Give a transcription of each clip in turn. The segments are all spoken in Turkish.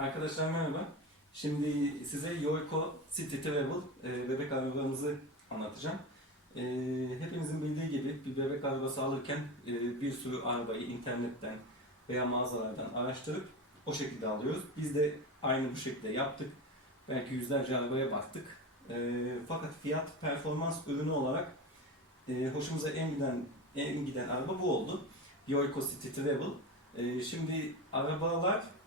Arkadaşlar merhaba. Şimdi size Yoico City Travel e, bebek arabamızı anlatacağım. E, hepinizin bildiği gibi bir bebek arabası alırken e, bir sürü arabayı internetten veya mağazalardan araştırıp o şekilde alıyoruz. Biz de aynı bu şekilde yaptık. Belki yüzlerce arabaya baktık. E, fakat fiyat performans ürünü olarak e, hoşumuza en giden en giden araba bu oldu. Yoico City Travel. E, şimdi arabalar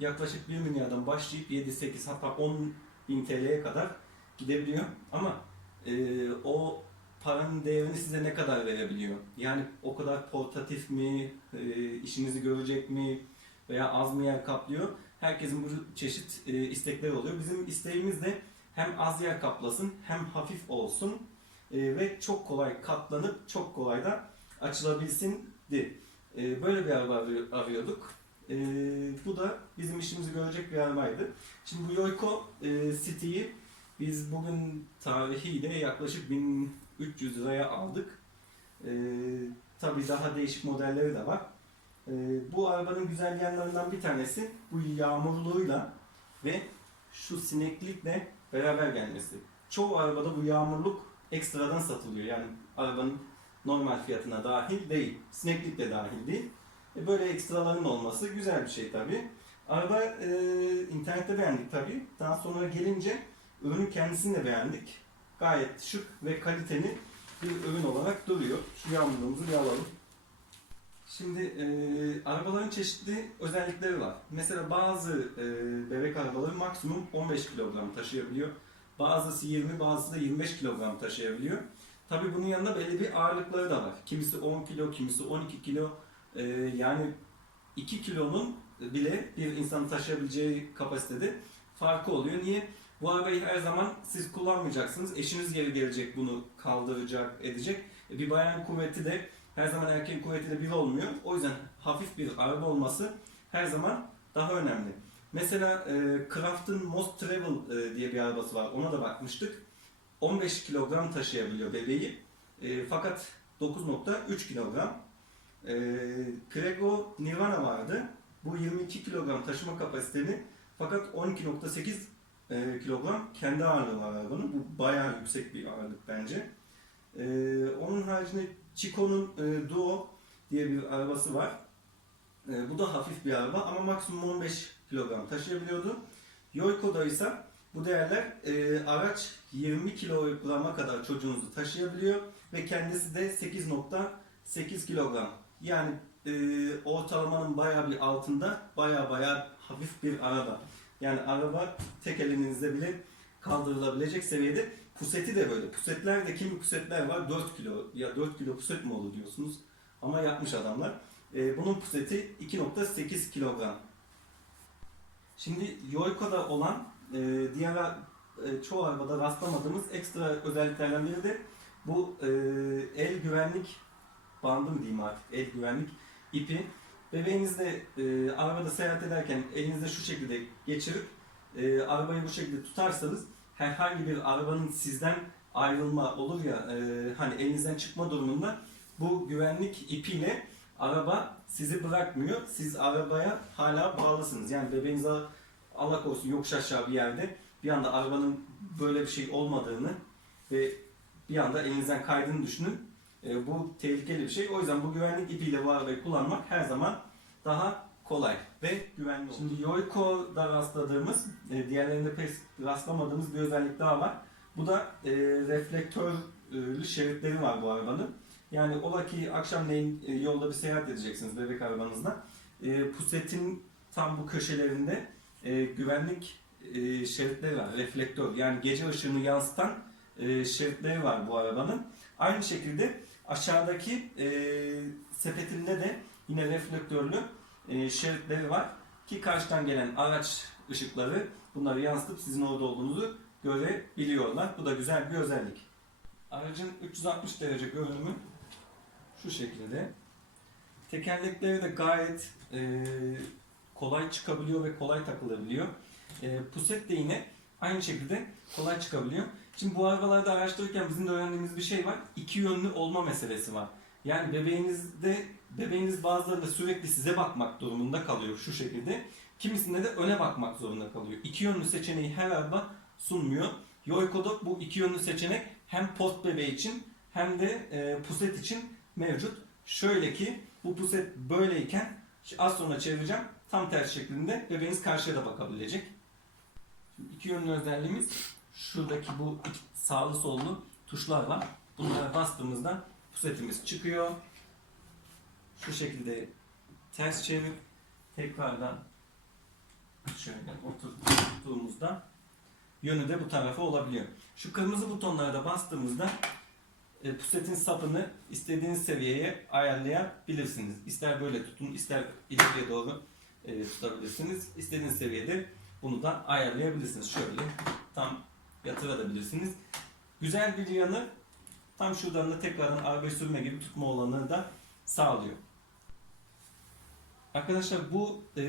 yaklaşık 1 milyardan başlayıp 7-8 hatta 10 bin TL'ye kadar gidebiliyor. Ama e, o paranın değerini size ne kadar verebiliyor? Yani o kadar portatif mi, e, işinizi görecek mi veya az mı yer kaplıyor? Herkesin bu çeşit e, istekleri oluyor. Bizim isteğimiz de hem az yer kaplasın hem hafif olsun e, ve çok kolay katlanıp çok kolay da açılabilsin di. E, böyle bir araba arıyor- arıyorduk. E, bu da bizim işimizi görecek bir arabaydı. Şimdi bu Yoico e, City'yi biz bugün tarihiyle yaklaşık 1300 liraya aldık. E, tabii daha değişik modelleri de var. E, bu arabanın güzel yanlarından bir tanesi bu yağmurluğuyla ve şu sineklikle beraber gelmesi. Çoğu arabada bu yağmurluk ekstradan satılıyor. Yani arabanın normal fiyatına dahil değil. Sineklik de dahil değil. E, Böyle ekstraların olması güzel bir şey tabii. Araba e, internette beğendik tabii. Daha sonra gelince ürünün kendisini de beğendik. Gayet şık ve kaliteli bir ürün olarak duruyor. Şu yağmurluğumuzu bir alalım. Şimdi e, arabaların çeşitli özellikleri var. Mesela bazı e, bebek arabaları maksimum 15 kilogram taşıyabiliyor. Bazısı 20, bazısı da 25 kilogram taşıyabiliyor. Tabii bunun yanında belli bir ağırlıkları da var. Kimisi 10 kilo, kimisi 12 kilo. E, yani 2 kilonun bile bir insanın taşıyabileceği kapasitede farkı oluyor. Niye? Bu arabayı her zaman siz kullanmayacaksınız. Eşiniz geri gelecek bunu kaldıracak, edecek. E, Bir bayan kuvveti de her zaman erkeğin kuvvetiyle bir olmuyor. O yüzden hafif bir araba olması her zaman daha önemli. Mesela e, Most Travel e, diye bir arabası var. Ona da bakmıştık. 15 kilogram taşıyabiliyor bebeği. E, fakat 9.3 kilogram. E, Prego Nirvana vardı. Bu 22 kilogram taşıma kapasiteli fakat 12.8 e, kilogram kendi ağırlığı var arabanın. Bu bayağı yüksek bir ağırlık bence. E, onun haricinde Chico'nun e, Duo diye bir arabası var. E, bu da hafif bir araba ama maksimum 15 kilogram taşıyabiliyordu. Yoico'da ise bu değerler e, araç 20 kilograma kadar çocuğunuzu taşıyabiliyor ve kendisi de 8.8 kilogram. Yani e, ortalamanın bayağı bir altında bayağı bayağı hafif bir araba. Yani araba tek elinizde bile kaldırılabilecek seviyede. Puseti de böyle. Pusetler de kimi pusetler var 4 kilo. Ya 4 kilo puset mi olur diyorsunuz. Ama yapmış adamlar. E, bunun puseti 2.8 kilogram. Şimdi Yoico'da olan e, diğer e, çoğu arabada rastlamadığımız ekstra özelliklerden biri de bu e, el güvenlik bandı mı diyeyim artık el güvenlik ipi. Bebeğinizle e, arabada seyahat ederken elinizde şu şekilde geçirip e, arabayı bu şekilde tutarsanız herhangi bir arabanın sizden ayrılma olur ya e, hani elinizden çıkma durumunda bu güvenlik ipiyle araba sizi bırakmıyor. Siz arabaya hala bağlısınız. Yani bebeğinize Allah korusun yokuş aşağı bir yerde bir anda arabanın böyle bir şey olmadığını ve bir anda elinizden kaydığını düşünün. E, bu tehlikeli bir şey. O yüzden bu güvenlik ipiyle bu arabayı kullanmak her zaman daha kolay ve güvenli olur. Şimdi Yoico'da rastladığımız, e, diğerlerinde pek rastlamadığımız bir özellik daha var. Bu da e, reflektörlü şeritleri var bu arabanın. Yani ola ki akşamleyin e, yolda bir seyahat edeceksiniz bebek arabanızla. E, pusetin tam bu köşelerinde e, güvenlik e, şeritleri var, reflektör. Yani gece ışığını yansıtan e, şeritleri var bu arabanın. Aynı şekilde aşağıdaki e, sepetinde de yine reflektörlü e, şeritleri var ki karşıdan gelen araç ışıkları bunları yansıtıp sizin orada olduğunuzu görebiliyorlar. Bu da güzel bir özellik. Aracın 360 derece görünümü şu şekilde. Tekerlekleri de gayet e, kolay çıkabiliyor ve kolay takılabiliyor. E, puset de yine aynı şekilde kolay çıkabiliyor. Şimdi bu arabalarda araştırırken bizim de öğrendiğimiz bir şey var. İki yönlü olma meselesi var. Yani bebeğinizde bebeğiniz bazılarında sürekli size bakmak durumunda kalıyor şu şekilde. Kimisinde de öne bakmak zorunda kalıyor. İki yönlü seçeneği her araba sunmuyor. Yoiko'da bu iki yönlü seçenek hem post bebeği için hem de e, puset için mevcut. Şöyle ki bu puset böyleyken az sonra çevireceğim tam ters şeklinde bebeğiniz karşıya da bakabilecek. Şimdi iki yönlü özelliğimiz şuradaki bu sağlı sollu tuşlar var. Bunlara bastığımızda pusetimiz çıkıyor. Şu şekilde ters çevir tekrardan şöyle oturttuğumuzda yönü de bu tarafa olabiliyor. Şu kırmızı butonlara da bastığımızda e, pusetin sapını istediğiniz seviyeye ayarlayabilirsiniz. İster böyle tutun, ister ileriye doğru e, tutabilirsiniz. İstediğiniz seviyede bunu da ayarlayabilirsiniz. Şöyle tam yatırabilirsiniz. Güzel bir yanı tam şuradan da tekrardan arabayı sürme gibi tutma olanı da sağlıyor. Arkadaşlar bu e,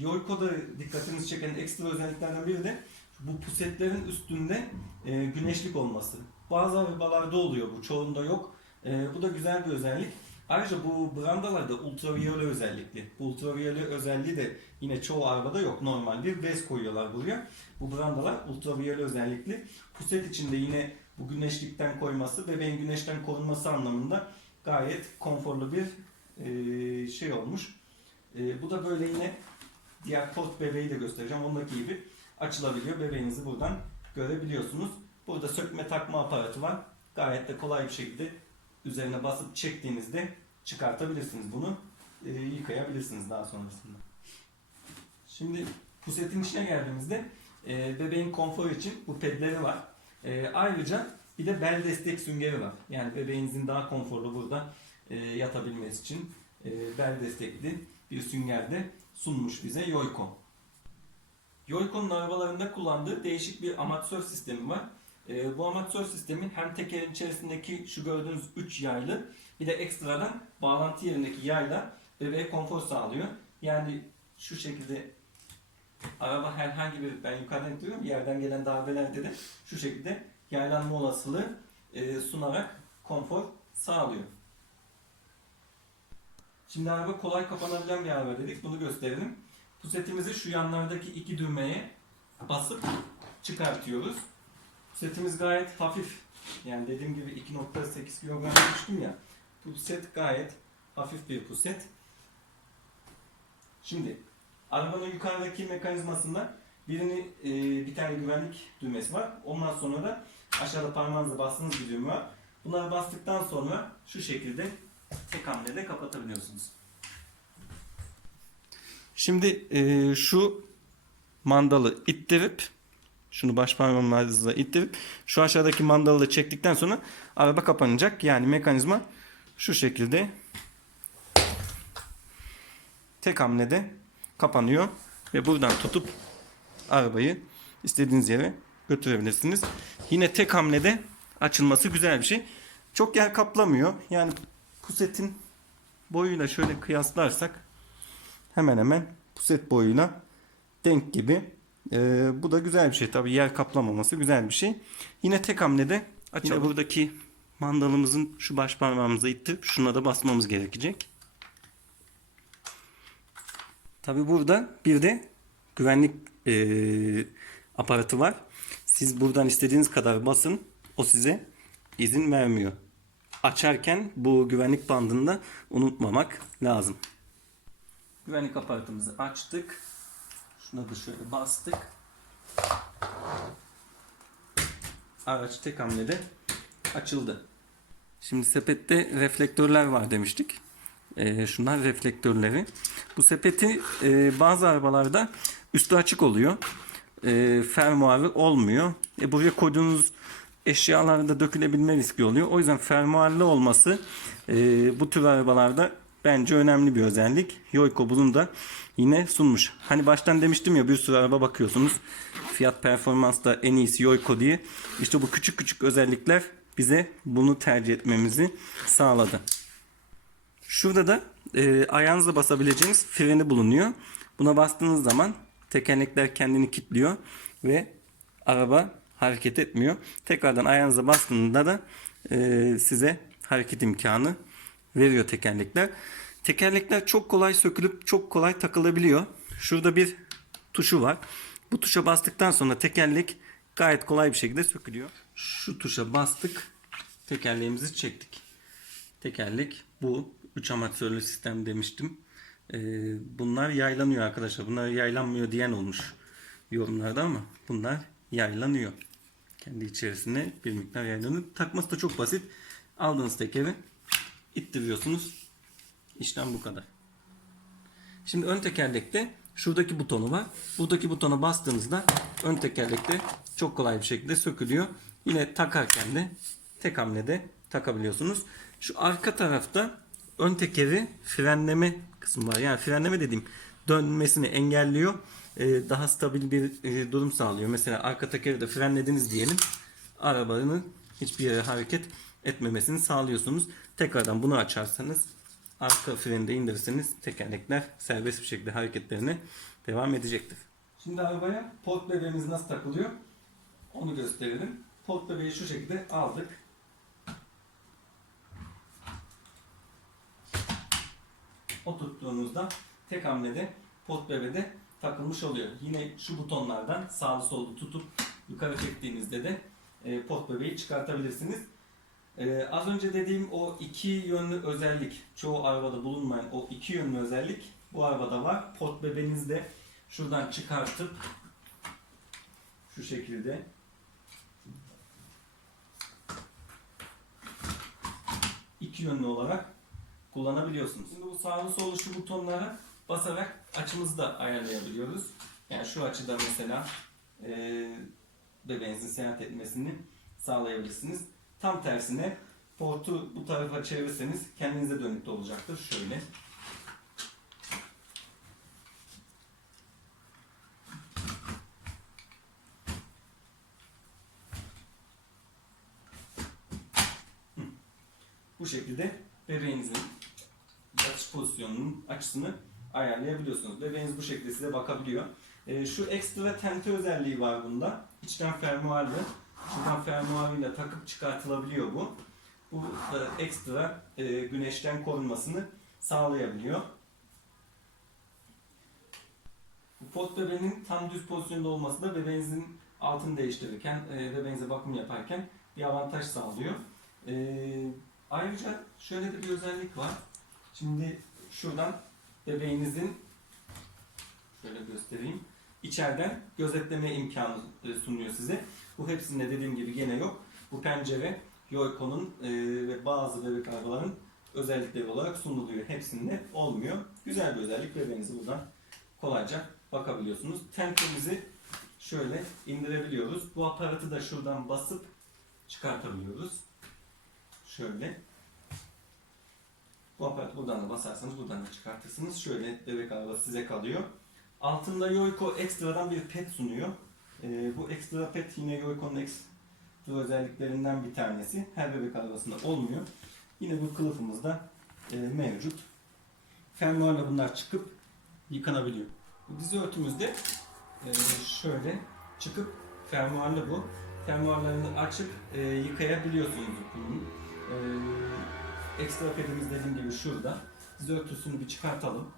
Yoiko'da dikkatinizi çeken ekstra özelliklerden biri de bu pusetlerin üstünde e, güneşlik olması. Bazı arabalarda oluyor bu, çoğunda yok. E, bu da güzel bir özellik. Ayrıca bu brandalarda ultraviyole özellikli. Bu ultraviyole özelliği de yine çoğu arabada yok. Normal bir bez koyuyorlar buraya. Bu brandalar ultraviyole özellikli. Puset içinde yine bu güneşlikten koyması, bebeğin güneşten korunması anlamında gayet konforlu bir e, şey olmuş. E, bu da böyle yine diğer post bebeği de göstereceğim. Ondaki gibi açılabiliyor. Bebeğinizi buradan görebiliyorsunuz. Burada sökme takma aparatı var. Gayet de kolay bir şekilde üzerine basıp çektiğinizde çıkartabilirsiniz bunu. E, yıkayabilirsiniz daha sonrasında. Şimdi pusetin içine geldiğimizde e, bebeğin konforu için bu pedleri var. E, ayrıca bir de bel destek süngeri var. Yani bebeğinizin daha konforlu burada e, yatabilmesi için e, bel destekli bir sünger de sunmuş bize Yoyko. Yoyko'nun arabalarında kullandığı değişik bir amatör sistemi var. E, bu amatör sistemin hem tekerin içerisindeki şu gördüğünüz 3 yaylı bir de ekstradan bağlantı yerindeki yayla bebeğe konfor sağlıyor. Yani şu şekilde araba herhangi bir ben yukarıdan indiriyorum yerden gelen darbelerde de şu şekilde yaylanma olasılığı e, sunarak konfor sağlıyor. Şimdi araba kolay kapanabilen bir araba dedik. Bunu gösterelim. Pusetimizi şu yanlardaki iki düğmeye basıp çıkartıyoruz. Pusetimiz gayet hafif. Yani dediğim gibi 2.8 kilogram demiştim ya. Puset gayet hafif bir puset. Şimdi arabanın yukarıdaki mekanizmasında birini e, bir tane güvenlik düğmesi var. Ondan sonra da aşağıda parmağınızla bastığınız bir düğme var. Bunları bastıktan sonra şu şekilde tek hamlede kapatabiliyorsunuz. Şimdi e, şu mandalı ittirip şunu baş parmağımızla ittirip şu aşağıdaki mandalı da çektikten sonra araba kapanacak. Yani mekanizma şu şekilde tek hamlede kapanıyor ve buradan tutup arabayı istediğiniz yere götürebilirsiniz. Yine tek hamlede açılması güzel bir şey. Çok yer kaplamıyor. Yani pusetin boyuyla şöyle kıyaslarsak hemen hemen puset boyuna denk gibi. Ee, bu da güzel bir şey. Tabii yer kaplamaması güzel bir şey. Yine tek hamlede açalım. Yine buradaki mandalımızın şu baş parmağımıza ittirip şuna da basmamız gerekecek. Tabi burada bir de güvenlik e, aparatı var. Siz buradan istediğiniz kadar basın. O size izin vermiyor. Açarken bu güvenlik bandını unutmamak lazım. Güvenlik aparatımızı açtık. Şuna da şöyle bastık. Araç tek hamlede açıldı. Şimdi sepette reflektörler var demiştik. Ee, şunlar reflektörleri. Bu sepeti e, bazı arabalarda üstü açık oluyor. E, fermuarı olmuyor. E, buraya koyduğunuz eşyalarda dökülebilme riski oluyor. O yüzden fermuarlı olması e, bu tür arabalarda bence önemli bir özellik. Yoyko bunu da yine sunmuş. Hani baştan demiştim ya bir sürü araba bakıyorsunuz. Fiyat performans da en iyisi Yoyko diye. İşte bu küçük küçük özellikler bize bunu tercih etmemizi sağladı. Şurada da e, ayağınızla basabileceğiniz freni bulunuyor. Buna bastığınız zaman tekerlekler kendini kilitliyor ve araba hareket etmiyor. Tekrardan ayağınıza bastığında da e, size hareket imkanı veriyor tekerlekler. Tekerlekler çok kolay sökülüp çok kolay takılabiliyor. Şurada bir tuşu var. Bu tuşa bastıktan sonra tekerlek gayet kolay bir şekilde sökülüyor. Şu tuşa bastık. Tekerleğimizi çektik. Tekerlek bu. 3 amatörlü sistem demiştim. Ee, bunlar yaylanıyor arkadaşlar. Bunlar yaylanmıyor diyen olmuş yorumlarda ama bunlar yaylanıyor. Kendi içerisinde bir miktar yaylanıyor. Takması da çok basit. Aldığınız tekeri ittiriyorsunuz. İşlem bu kadar. Şimdi ön tekerlekte şuradaki butonu var. Buradaki butona bastığınızda ön tekerlekte çok kolay bir şekilde sökülüyor. Yine takarken de tek hamlede takabiliyorsunuz. Şu arka tarafta ön tekeri frenleme kısmı var. Yani frenleme dediğim dönmesini engelliyor. Ee, daha stabil bir e, durum sağlıyor. Mesela arka tekeri de frenlediniz diyelim. Arabanın hiçbir yere hareket etmemesini sağlıyorsunuz. Tekrardan bunu açarsanız arka freni de indirirseniz tekerlekler serbest bir şekilde hareketlerine devam edecektir. Şimdi arabaya port bebeğimiz nasıl takılıyor? Onu gösterelim. Port bebeği şu şekilde aldık. Oturttuğunuzda tek hamlede pot bebede takılmış oluyor. Yine şu butonlardan sağlı sollu tutup yukarı çektiğinizde de e, pot bebeği çıkartabilirsiniz. Ee, az önce dediğim o iki yönlü özellik, çoğu arabada bulunmayan o iki yönlü özellik bu arabada var. Pot bebeğinizi de şuradan çıkartıp şu şekilde iki yönlü olarak kullanabiliyorsunuz. Şimdi bu sağlı sollu şu butonlara basarak açımızı da ayarlayabiliyoruz. Yani şu açıda mesela e, bebeğinizin seyahat etmesini sağlayabilirsiniz. Tam tersine portu bu tarafa çevirirseniz kendinize dönük de olacaktır. Şöyle. Bu şekilde bebeğinizin yatış pozisyonunun açısını ayarlayabiliyorsunuz. Bebeğiniz bu şekilde size bakabiliyor. Ee, şu ekstra tente özelliği var bunda. İçten fermuarlı. Şuradan fermuarıyla takıp çıkartılabiliyor bu. Bu da ekstra e, güneşten korunmasını sağlayabiliyor. Bu pot bebeğinin tam düz pozisyonda olması da bebeğinizin altını değiştirirken, e, bebeğinize bakım yaparken bir avantaj sağlıyor. E, ayrıca şöyle de bir özellik var. Şimdi şuradan bebeğinizin şöyle göstereyim. İçeriden gözetleme imkanı e, sunuyor size. Bu hepsinde dediğim gibi gene yok. Bu pencere Yoyko'nun e, ve bazı bebek arabaların özellikleri olarak sunuluyor. Hepsinde olmuyor. Güzel bir özellik. Bebeğinizi buradan kolayca bakabiliyorsunuz. Tentemizi şöyle indirebiliyoruz. Bu aparatı da şuradan basıp çıkartabiliyoruz. Şöyle. Bu aparatı buradan da basarsanız buradan da çıkartırsınız. Şöyle bebek arabası size kalıyor. Altında Yoyko ekstradan bir pet sunuyor. Ee, bu ekstra pet yine Yoyko'nun ekstra özelliklerinden bir tanesi. Her bebek arabasında olmuyor. Yine bu kılıfımız da e, mevcut. Fermuarla bunlar çıkıp yıkanabiliyor. Bu dizi örtümüzde e, şöyle çıkıp fermuarlı bu. Fermuarlarını açıp e, yıkayabiliyorsunuz bunun. E, ekstra pedimiz dediğim gibi şurada. Dizi örtüsünü bir çıkartalım.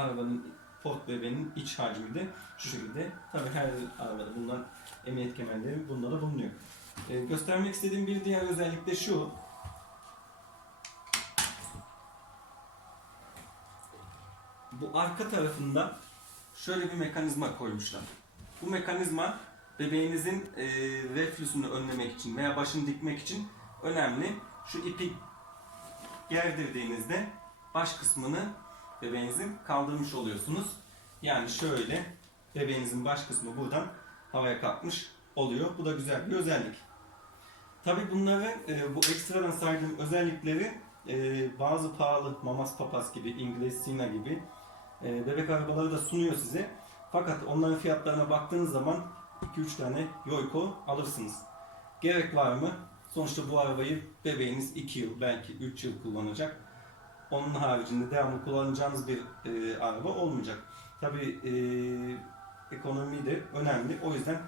Arabanın port bebeğinin iç hacmi de şu şekilde. Tabi her arabada bulunan emniyet kemerleri bunda da bulunuyor. Ee, göstermek istediğim bir diğer özellik de şu. Bu arka tarafında şöyle bir mekanizma koymuşlar. Bu mekanizma bebeğinizin e, reflüsünü önlemek için veya başını dikmek için önemli. Şu ipi gerdirdiğinizde baş kısmını bebeğinizin kaldırmış oluyorsunuz. Yani şöyle bebeğinizin baş kısmı buradan havaya kalkmış oluyor. Bu da güzel bir özellik. Tabi bunları e, bu ekstradan saydığım özellikleri e, bazı pahalı Mamas Papas gibi, İngiliz Sina gibi e, bebek arabaları da sunuyor size. Fakat onların fiyatlarına baktığınız zaman 2-3 tane Yoyko alırsınız. Gerek var mı? Sonuçta bu arabayı bebeğiniz 2 yıl belki 3 yıl kullanacak onun haricinde devamlı kullanacağınız bir e, araba olmayacak. Tabi e, ekonomi de önemli. O yüzden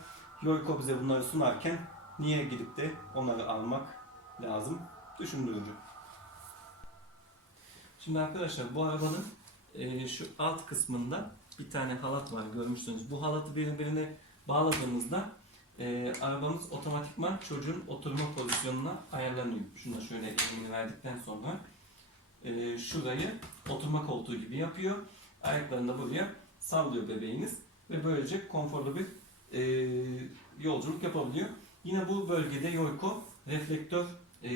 Yoyko bize bunları sunarken niye gidip de onları almak lazım? Düşündürücü. Şimdi arkadaşlar bu arabanın e, şu alt kısmında bir tane halat var görmüşsünüz. Bu halatı birbirine bağladığımızda e, arabamız otomatikman çocuğun oturma pozisyonuna ayarlanıyor. Şuna şöyle elini verdikten sonra e, şurayı oturma koltuğu gibi yapıyor. Ayaklarını da buraya sallıyor bebeğiniz ve böylece konforlu bir e, yolculuk yapabiliyor. Yine bu bölgede Yoyko reflektör e,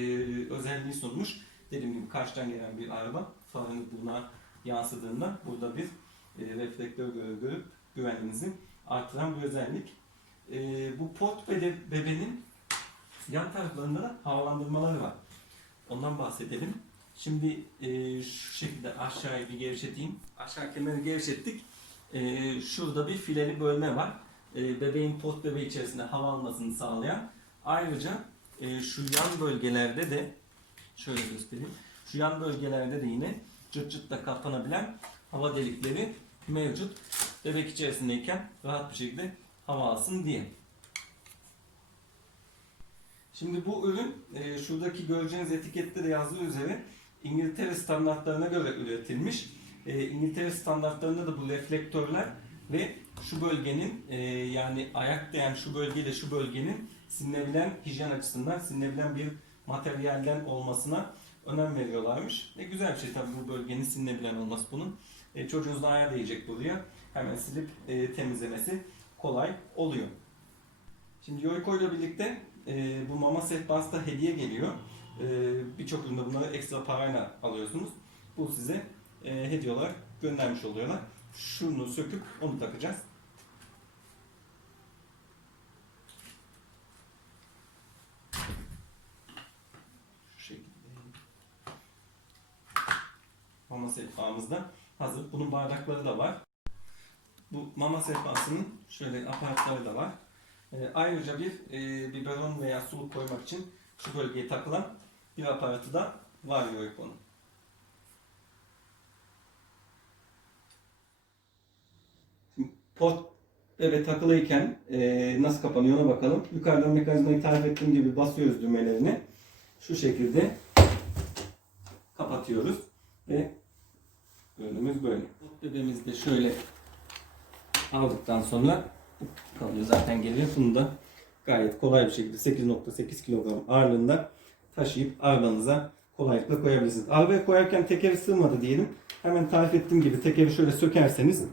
özelliği sunmuş. Dediğim gibi karşıdan gelen bir araba farını buna yansıdığında burada bir e, reflektör gö- görüp güvenliğinizi artıran bir özellik. E, bu port bebe- bebenin yan taraflarında da havalandırmaları var. Ondan bahsedelim. Şimdi e, şu şekilde aşağıya bir gevşeteyim. Aşağı kemeri gevşettik. E, şurada bir fileli bölme var. E, bebeğin pot bebeği içerisinde hava almasını sağlayan. Ayrıca e, şu yan bölgelerde de şöyle göstereyim. Şu yan bölgelerde de yine cırt cırtla kapanabilen hava delikleri mevcut. Bebek içerisindeyken rahat bir şekilde hava alsın diye. Şimdi bu ürün e, şuradaki göreceğiniz etikette de yazdığı üzere İngiltere standartlarına göre üretilmiş. E, İngiltere standartlarında da bu reflektörler ve şu bölgenin e, yani ayak değen şu bölgeyle şu bölgenin silinebilen hijyen açısından silinebilen bir materyalden olmasına önem veriyorlarmış. Ne güzel bir şey tabii bu bölgenin silinebilen olması bunun. E, çocuğunuz da ayağa değecek buraya. Hemen silip e, temizlemesi kolay oluyor. Şimdi Yoyko ile birlikte e, bu mama sehpası da hediye geliyor. E, Birçok üründe bunları ekstra parayla alıyorsunuz. Bu size e, hediye olarak göndermiş oluyorlar. Şunu söküp onu takacağız. Şu şekilde. Mama sehpamız da hazır. Bunun bardakları da var. Bu mama sehpasının şöyle aparatları da var. E, ayrıca bir e, biberon veya suluk koymak için şu bölgeye takılan bir aparatı da var. Şimdi Pot bebe takılıyken e, nasıl kapanıyor ona bakalım. Yukarıdan mekanizmayı tarif ettiğim gibi basıyoruz düğmelerini. Şu şekilde kapatıyoruz ve ürünümüz böyle. Pot bebeğimizi de şöyle aldıktan sonra kalıyor zaten geliyor. Bunu da gayet kolay bir şekilde 8.8 kilogram ağırlığında taşıyıp arabanıza kolaylıkla koyabilirsiniz. Arabaya koyarken tekeri sığmadı diyelim. Hemen tarif ettiğim gibi tekeri şöyle sökerseniz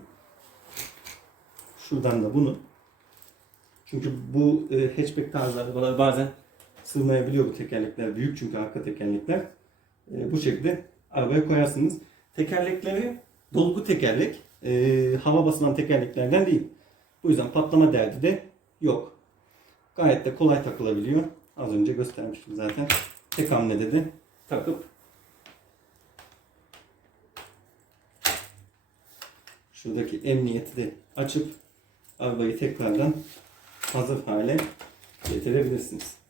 şuradan da bunu çünkü bu e, hatchback tarzı arabalar bazen sığmayabiliyor bu tekerlekler. Büyük çünkü arka tekerlekler. E, bu şekilde arabaya koyarsınız. Tekerlekleri dolgu tekerlek. E, hava basılan tekerleklerden değil. Bu yüzden patlama derdi de yok. Gayet de kolay takılabiliyor. Az önce göstermiştim zaten. Tek hamlede de takıp şuradaki emniyeti de açıp arabayı tekrardan hazır hale getirebilirsiniz.